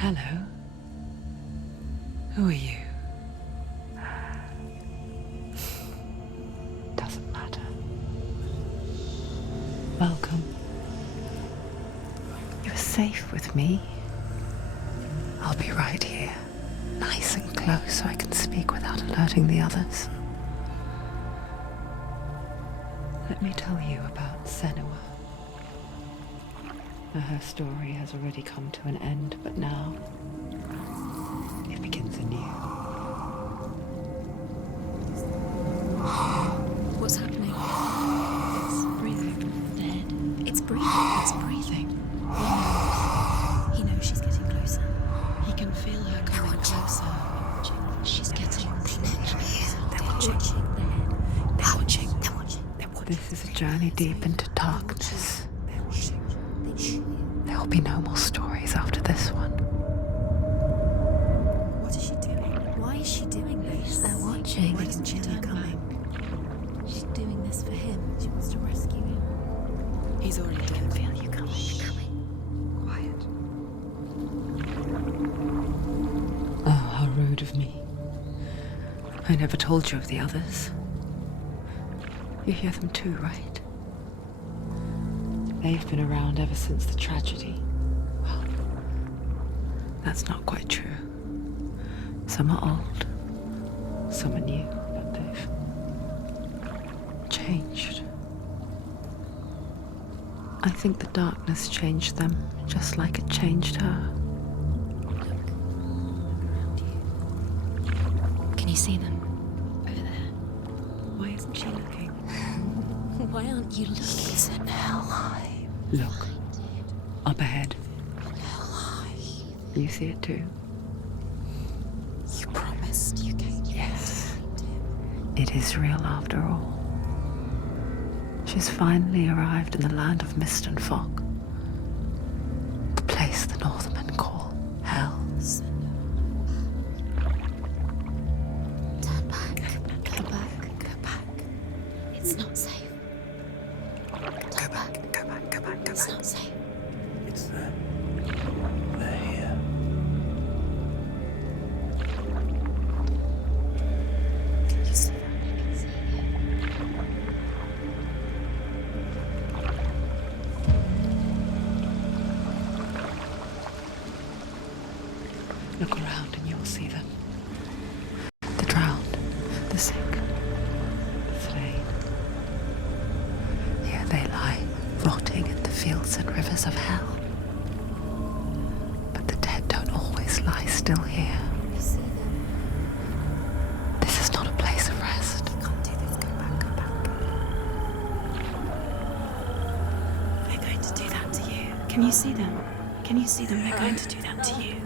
Hello. Who are you? Doesn't matter. Welcome. You're safe with me. I'll be right here, nice and close so I can speak without alerting the others. Let me tell you about Senua. Her story has already come to an end, but now it begins anew. What's happening? It's breathing. Dead. It's breathing. It's breathing. He knows she's getting closer. He can feel her coming closer. She's getting closer. They're watching. They're watching. They're watching. They're watching. This is a journey deep into darkness. There will be no more stories after this one. What is she doing? Why is she doing this? They're watching. They can feel her coming. She's doing this for him. She wants to rescue him. He's already dead. I can feel you coming. Quiet. Oh, how rude of me. I never told you of the others. You hear them too, right? They've been around ever since the tragedy. Well, that's not quite true. Some are old, some are new, but they've changed. I think the darkness changed them, just like it changed her. Can you see them? Over there. Why isn't she looking? Why aren't you looking? He's in Hellblade. Look, up ahead. Hellblade. You see it too? You promised you gave me. Yes. It is real after all. She's finally arrived in the land of mist and fog. The place the Northmen call Hell. Turn back. Go back. Go back. It's not safe. Go back. It's not safe. It's them. They're here. Can you see that? Look around and you'll see them. The drowned, the sick, the slain. Here they lie, rotting in the fields and rivers of hell. But the dead don't always lie still here. You see them? This is not a place of rest. You can't do this. Go back. Go back. They're going to do that to you. Can you see them? Can you see them? They're going to do that to you.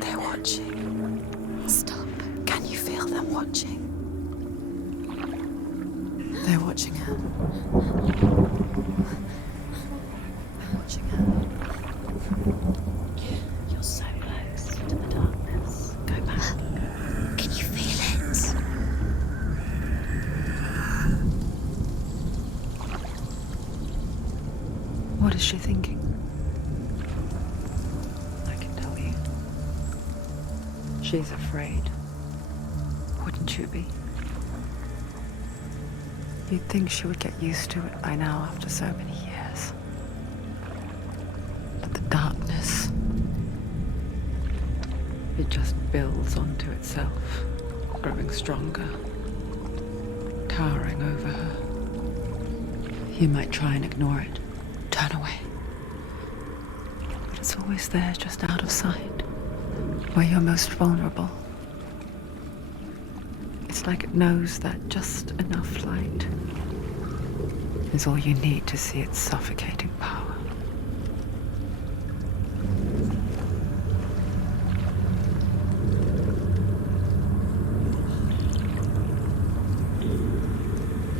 They're watching. Stop. Can you feel them watching? They're watching her. They're watching her. You're so close to the darkness. Go back. Can you feel it? What is she thinking? I can tell you. She's afraid. Wouldn't you be? You'd think she would get used to it by now after so many years. But the darkness, it just builds onto itself, growing stronger, towering over her. You might try and ignore it, turn away. But it's always there, just out of sight, where you're most vulnerable. It's like it knows that just enough light is all you need to see its suffocating power.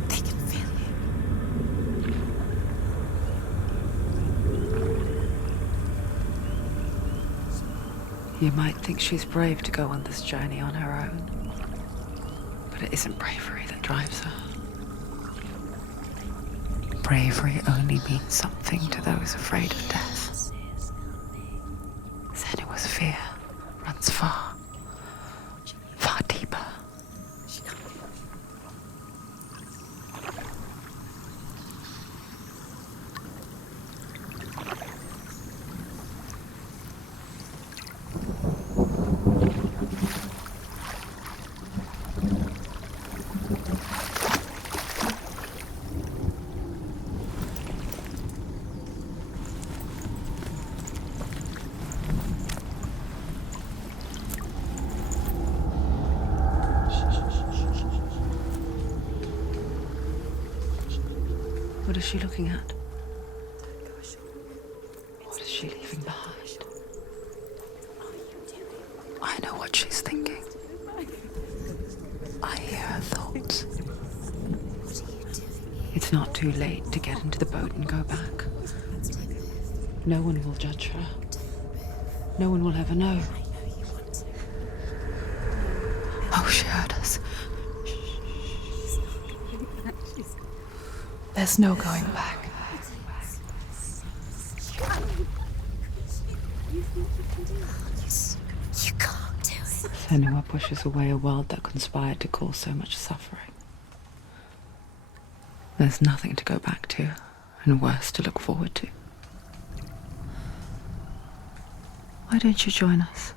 They can feel you. You might think she's brave to go on this journey on her own, but it isn't bravery that drives her. bravery only means something to those afraid of death. Senua's fear runs far, far deeper. What is she looking at? What is she leaving behind? I know what she's thinking. I hear her thoughts. It's not too late to get into the boat and go back. No one will judge her. No one will ever know. Oh, she heard us. There's no going back. You can't do it. Senua pushes away a world that conspired to cause so much suffering. There's nothing to go back to, and worse to look forward to. Why don't you join us?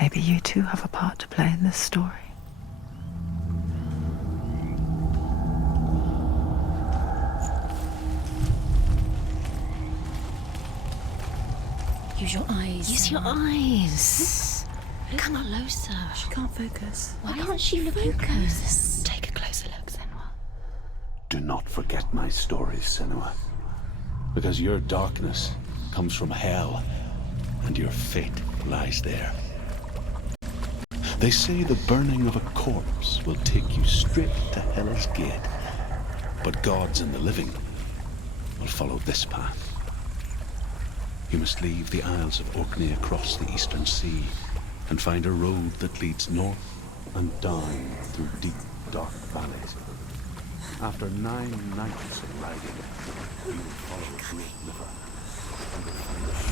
Maybe you too have a part to play in this story. Use your eyes. Use your eyes. Come closer. She can't focus. Why can't she focus? Take a closer look, Senua. Do not forget my stories, Senua. Because your darkness comes from hell, and your fate lies there. They say the burning of a corpse will take you straight to Hell's Gate, but gods and the living will follow this path. You must leave the Isles of Orkney across the eastern sea and find a road that leads north and down through deep, dark valleys. After 9 nights of riding, you will follow a great river and will find a lake.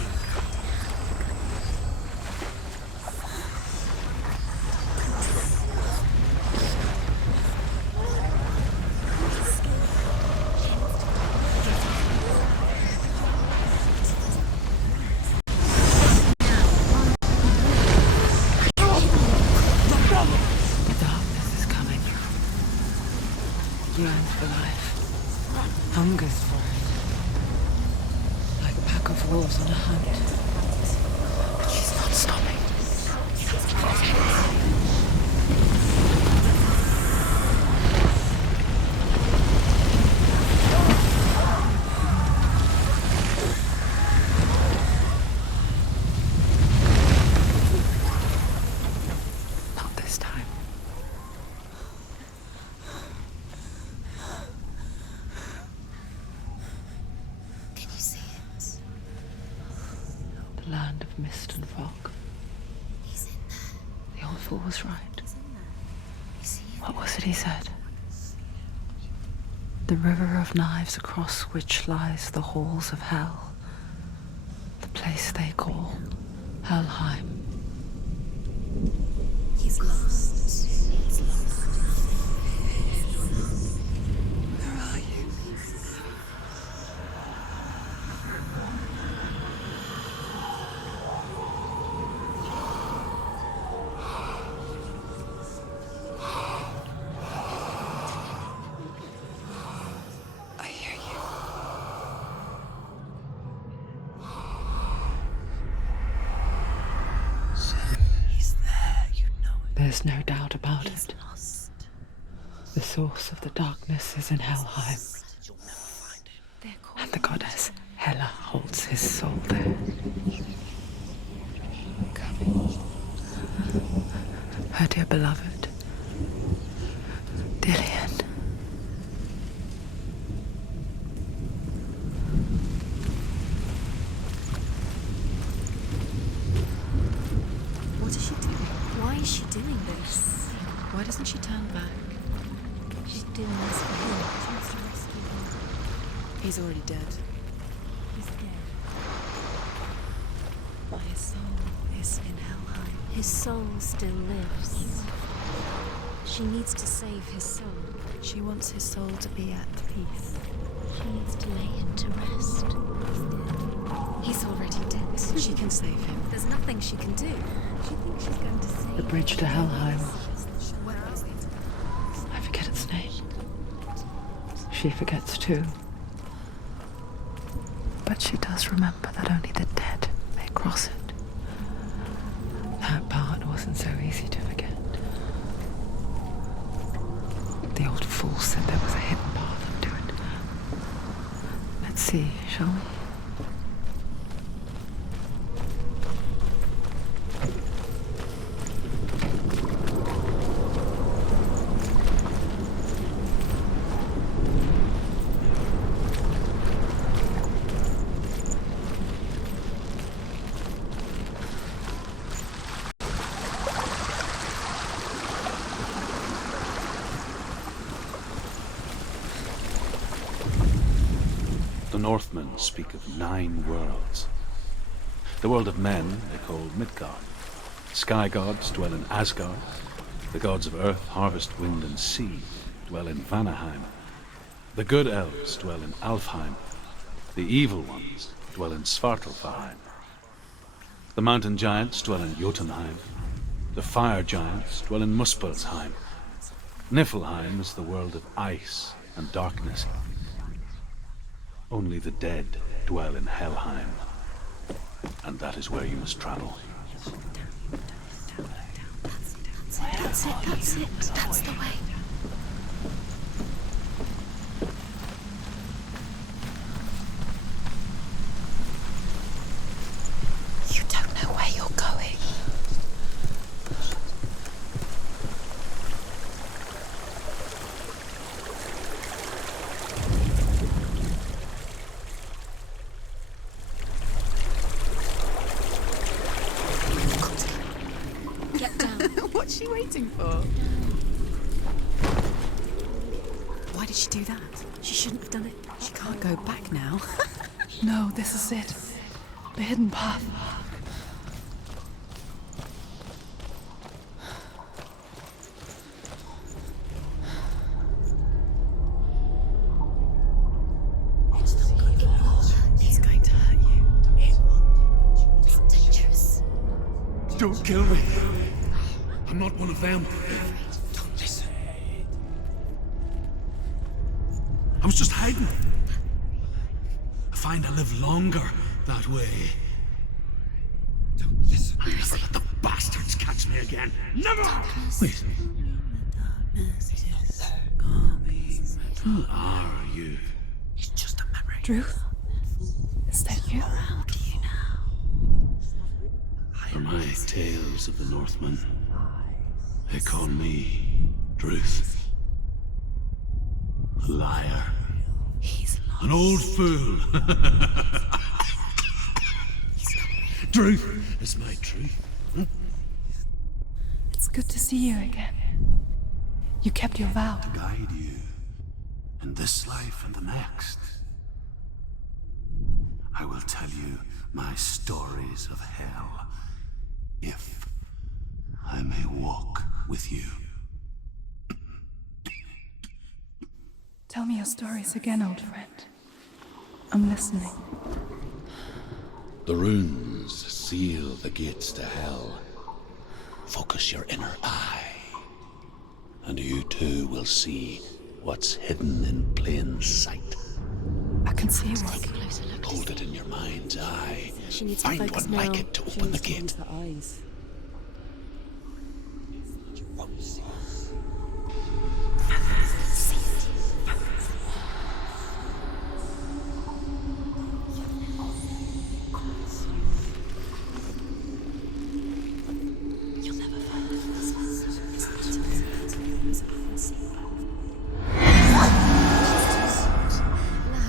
Yearns for life, hungers for it, like a pack of wolves on a hunt. But she's not stopping. Not this time. Land of mist and fog. He's in there. The old fool was right. He's in there. You see him? What was it he said? The river of knives across which lies the halls of hell. The place they call Helheim. He's lost. He's lost. Where are you? There's no doubt about it. The source of the darkness is in Helheim, and the goddess Hela holds his soul there. Her dear beloved, Dillian. What is she doing? Why is she doing this? Why doesn't she turn back? She's doing this for him. She wants to rescue He's already dead. He's dead. But his soul is in Helheim. His soul still lives. She needs to save his soul. She wants his soul to be at peace. She needs to lay him to rest. He's already dead. She can save him. There's nothing she can do. She thinks she's going to save The bridge to Helheim. Where is it? I forget its name. She forgets too. But she does remember that only the dead may cross it. That part wasn't so easy to forget. The old fool said there was a hidden path to it. Let's see, shall we? The Northmen speak of 9 worlds. The world of men they call Midgard. Sky gods dwell in Asgard. The gods of earth, harvest, wind, and sea dwell in Vanaheim. The good elves dwell in Alfheim. The evil ones dwell in Svartalfheim. The mountain giants dwell in Jotunheim. The fire giants dwell in Muspelheim. Niflheim is the world of ice and darkness. Only the dead dwell in Helheim, and that is where you must travel. That's it. That's the way. You don't know where you're going. Get down. What's she waiting for? Why did she do that? She shouldn't have done it. She can't go back now. No, this is it. The hidden path. It's going to hurt you. It's dangerous. Don't kill me. I'm not one of them. Don't listen. I was just hiding. I find I live longer that way. Don't listen. I'll never let the bastards catch me again. Never! Wait. Who are you? It's just a memory. Druth? Is that you? For my tales of the Northmen, they call me Druth. A liar. He's lost. An old fool. Truth is my truth. It's good to see you again. You kept your vow. Guide you in this life and the next. I will tell you my stories of hell, if I may walk with you. Tell me your stories again, old friend. I'm listening. The runes seal the gates to hell. Focus your inner eye, and you too will see what's hidden in plain sight. I can see Take a what. closer look. Hold it in your mind's eye. She needs to Find focus one now. like it to open the gate. Her eyes. You'll never find it.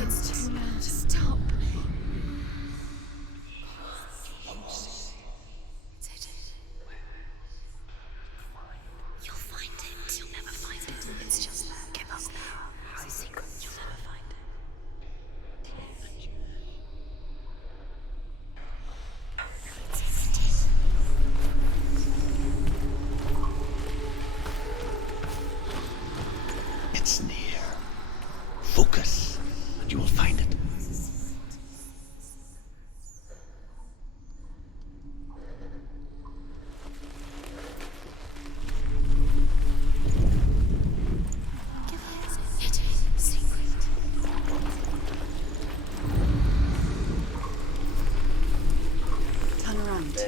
It's too loud. Stop. You'll find it. You'll never find it. It's just there. Give up now. It's a secret. You'll never find it. It's near. Focus, and you will find it. Turn around.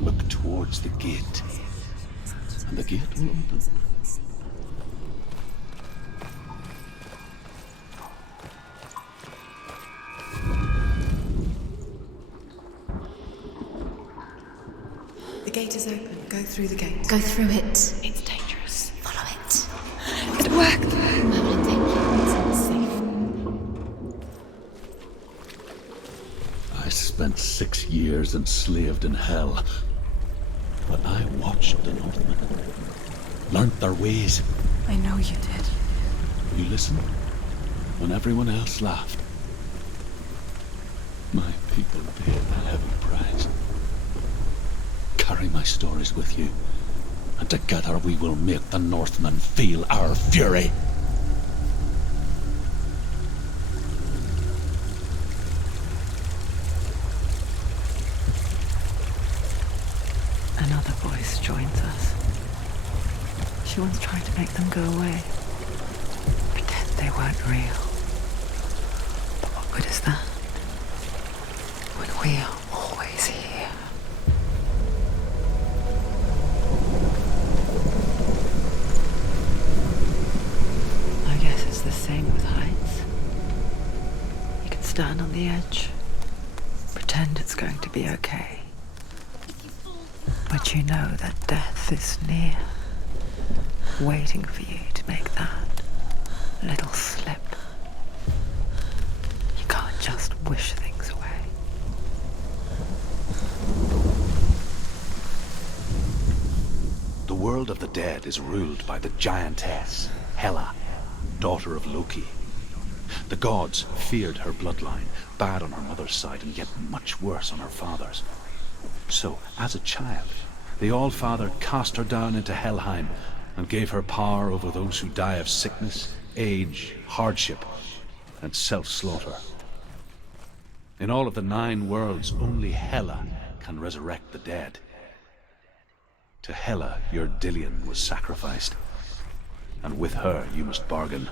Look towards the gate, and the gate will open. The gate is open. Go through the gate. Go through it. It's dangerous. Follow it. It worked. Permanent danger. It's unsafe. I spent 6 years enslaved in hell, but I watched the Northmen, learnt their ways. I know you did. You listened when everyone else laughed. My people paid a heavy price. Carry my stories with you, and together we will make the Northmen feel our fury. Another voice joins us. She once tried to make them go away. Pretend they weren't real. But what good is that? When we are always here. I guess it's the same with heights. You can stand on the edge, pretend it's going to be okay. But you know that death is near, waiting for you to make that little slip. You can't just wish things away. The world of the dead is ruled by the giantess, Hela, daughter of Loki. The gods feared her bloodline, bad on her mother's side and yet much worse on her father's. So, as a child, the All-Father cast her down into Helheim and gave her power over those who die of sickness, age, hardship, and self-slaughter. In all of the 9 worlds, only Hela can resurrect the dead. To Hela, your Dillion was sacrificed, and with her you must bargain.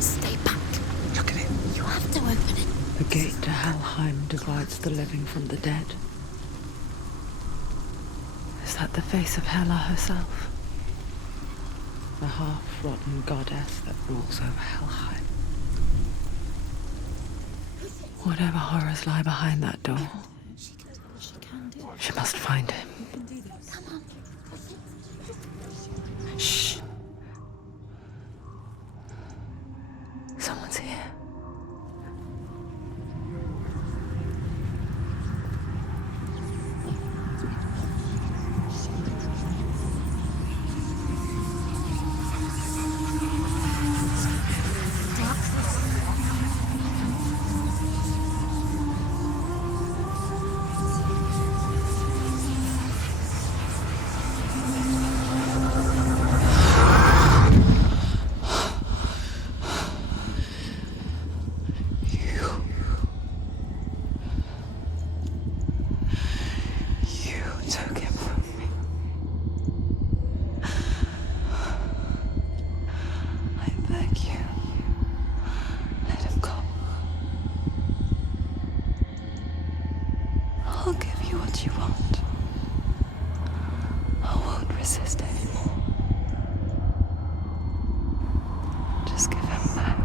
Stay back. Look at it. You have to open it. The gate to Helheim divides the living from the dead. Is that the face of Hela herself? The half-rotten goddess that rules over Helheim. Whatever horrors lie behind that door, she must find him. Shh. Someone's here. Just give him back.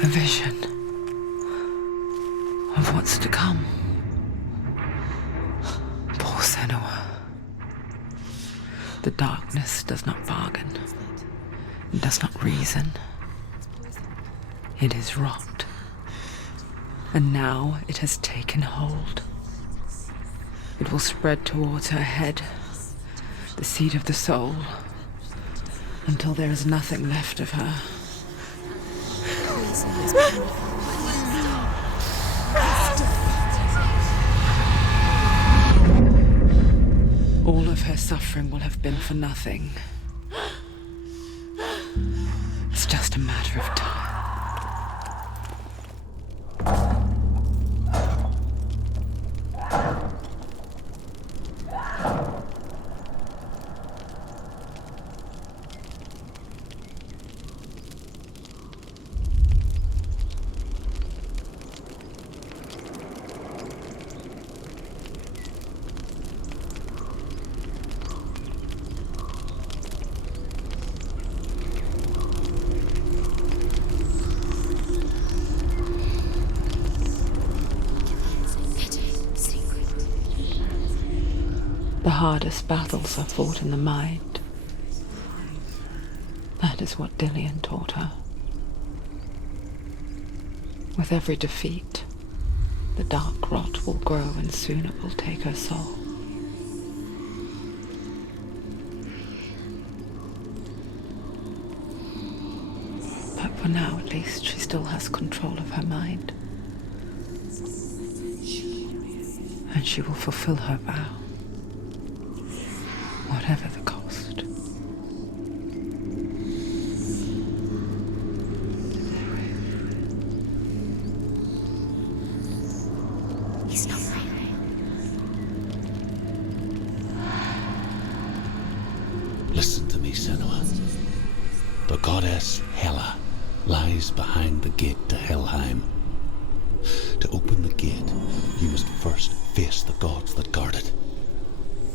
A vision of what's to come. Poor Senua. The darkness does not bargain. It does not reason. It is rot. And now it has taken hold. It will spread towards her head, the seat of the soul, until there is nothing left of her. All of her suffering will have been for nothing. It's just a matter of time. The hardest battles are fought in the mind. That is what Dillian taught her. With every defeat, the dark rot will grow and soon it will take her soul. But for now, at least, she still has control of her mind. And she will fulfill her vow. Whatever the cost. He's not real. Listen to me, Senua. The goddess Hela lies behind the gate to Helheim. To open the gate, you must first face the gods that guard it.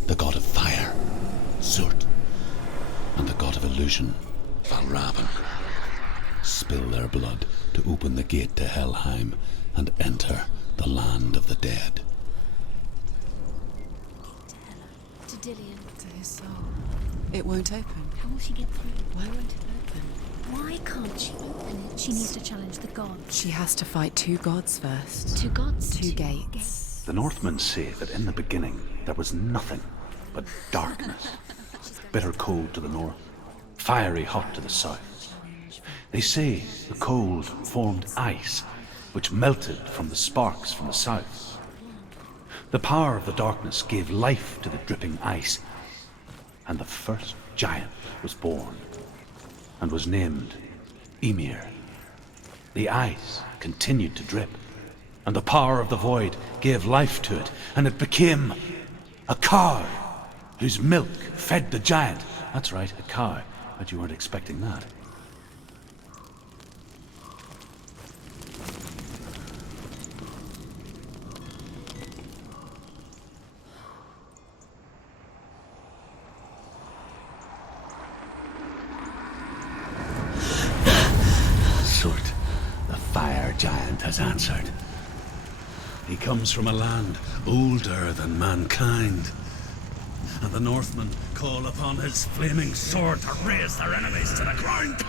The god of fire, Surt, and the god of illusion, Valravan. spill their blood to open the gate to Helheim and enter the land of the dead. To Dillian. To his soul. It won't open. How will she get through? Why won't it open? Why can't she open it? She needs to challenge the gods. She has to fight 2 gods first. 2 gods? 2 gates. The Northmen say that in the beginning there was nothing but darkness. Bitter cold to the north, fiery hot to the south. They say the cold formed ice, which melted from the sparks from the south. The power of the darkness gave life to the dripping ice, and the first giant was born, and was named Ymir. The ice continued to drip, and the power of the void gave life to it, and it became a cow, whose milk fed the giant. That's right, a cow. But you weren't expecting that. Surt, the fire giant, has answered. He comes from a land older than mankind, and the Northmen call upon his flaming sword to raze their enemies to the ground.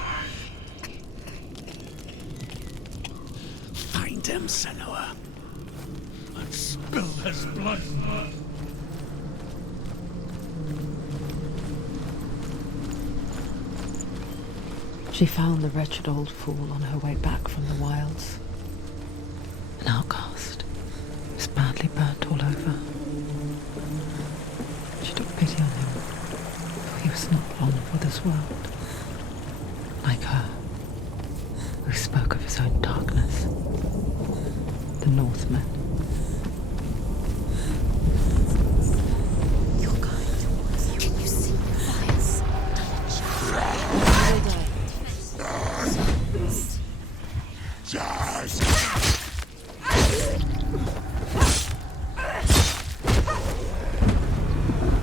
Find him, Senua, and spill his blood. She found the wretched old fool on her way back from the wilds. An outcast. Was badly burnt all over. She took pity on him, for he was not long for this world. Like her, who spoke of his own darkness. The Northmen. You're going towards you. You see the fires.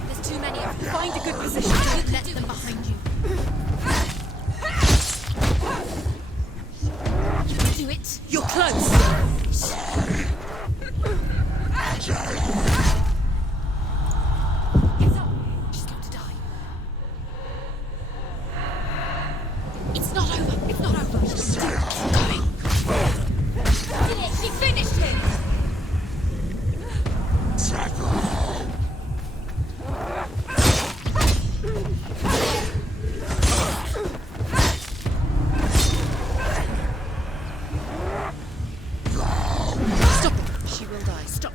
There's too many of them. Find a good position. Don't let them behind you. Do it. You're close! It's up. She's got to die. It's not over. It's not over. She's still going. Did it. She finished him. Stop it! She will die. Stop.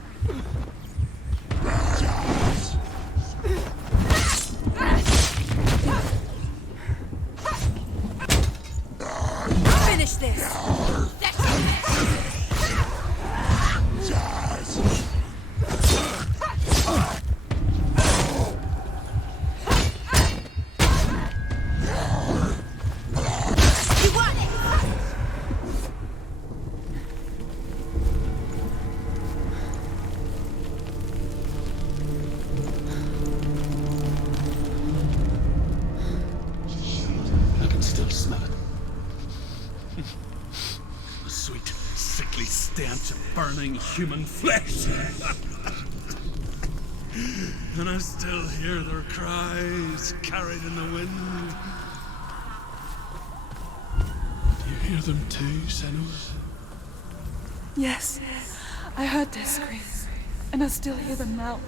Finish this! That's it. You won it! I can still smell it. The sweet, sickly stench of burning human flesh. And I still hear their cries carried in the wind. Do you hear them too, Senua? Yes, I heard their screams, and I still hear them now.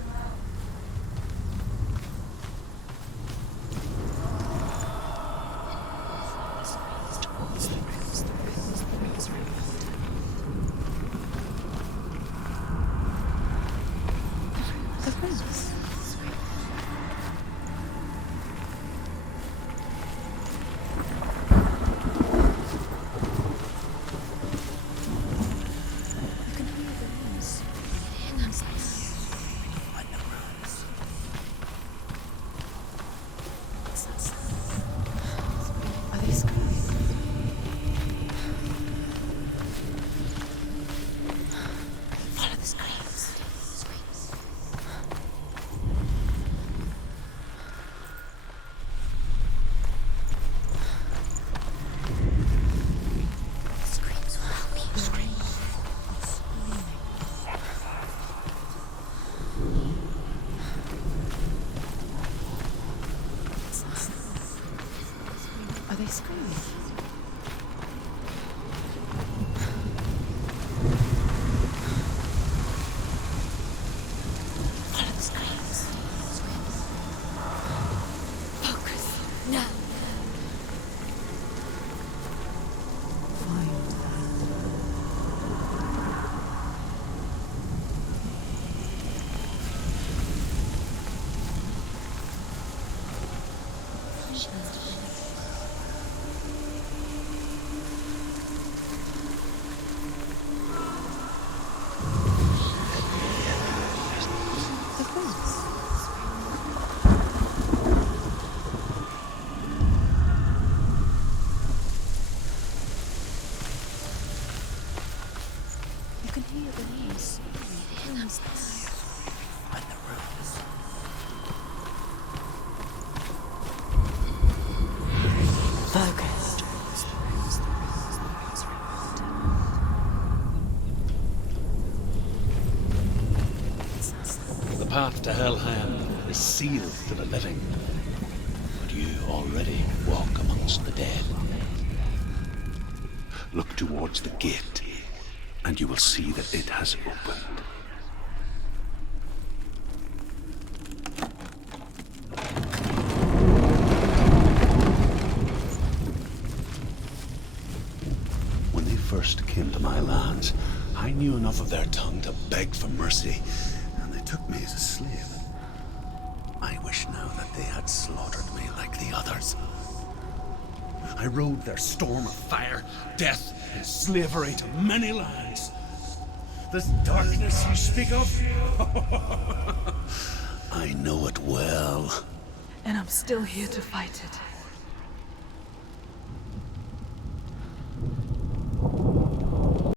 The rings. You can hear the rings. What screaming? Follow the screams. Focus. Now. You can hear the leaves. Hear them sigh. And the rose. Focused. The path to Helheim is sealed to the living, but you already walk amongst the dead. Look towards the gate, and you will see that it has opened. When they first came to my lands, I knew enough of their tongue to beg for mercy, and they took me as a slave. I wish now that they had slaughtered me like the others. I rode their storm of fire, death, and slavery to many lands. This darkness you speak of, I know it well. And I'm still here to fight it.